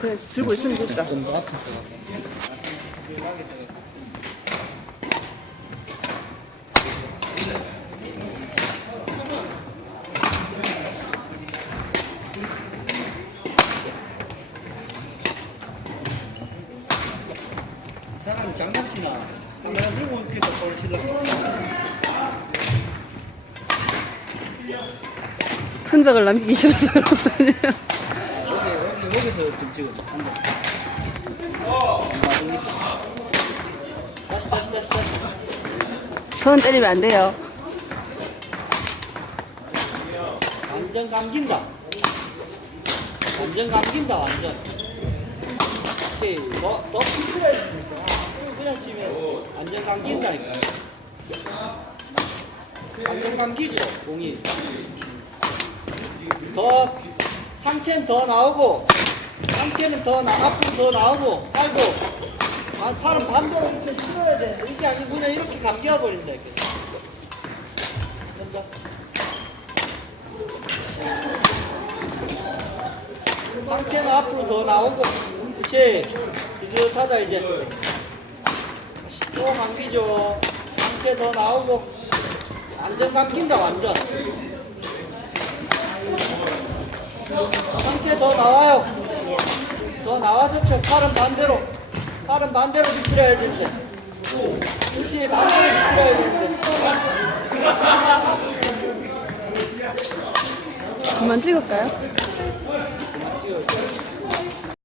그냥 들고 있으면 아팠어. 사람 장난치나 카메라 들고 있겠다 소리 질러 흔적을 남기기 싫어서. 여기 여기 여기서 좀 찍어줘 한 번. 다시 다시 다시 다시 손 때리면 안 돼요. 완전 감긴다. 완전 감긴다 완전. 오케이 너 너 피스해지니까. 그냥 치면 완전 감긴다니까. 완전 감기죠 공이. 더 상체는 더 나오고 상체는 더 나, 앞으로 더 나오고 팔도 아, 팔은 반대로 이렇게 실어야 돼. 이게 아니고 그냥 이렇게 감겨 버린다 이렇게. 상체는 앞으로 더 나오고 그렇지 비슷하다 이제. 또 감기죠. 상체 더 나오고 완전 감긴다 완전 더 나와요. 더 나와서 쳐. 팔은 반대로. 팔은 반대로 비틀어야 되는데 그렇지 반대로 비틀어야 되는데 그만 찍을까요? 찍어